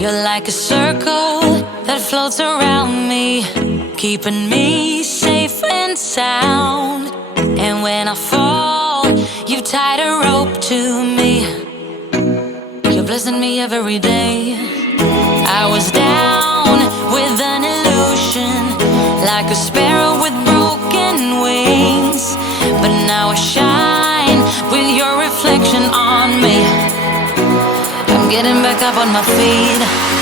You're like a circle that floats around me, keeping me safe and sound. And when I fall, you've tied a rope to me. You're blessing me every day. I was down with an illusion, like a sparrow with broken wings. But now I shine with your reflection on me. I'm getting back up on my feet.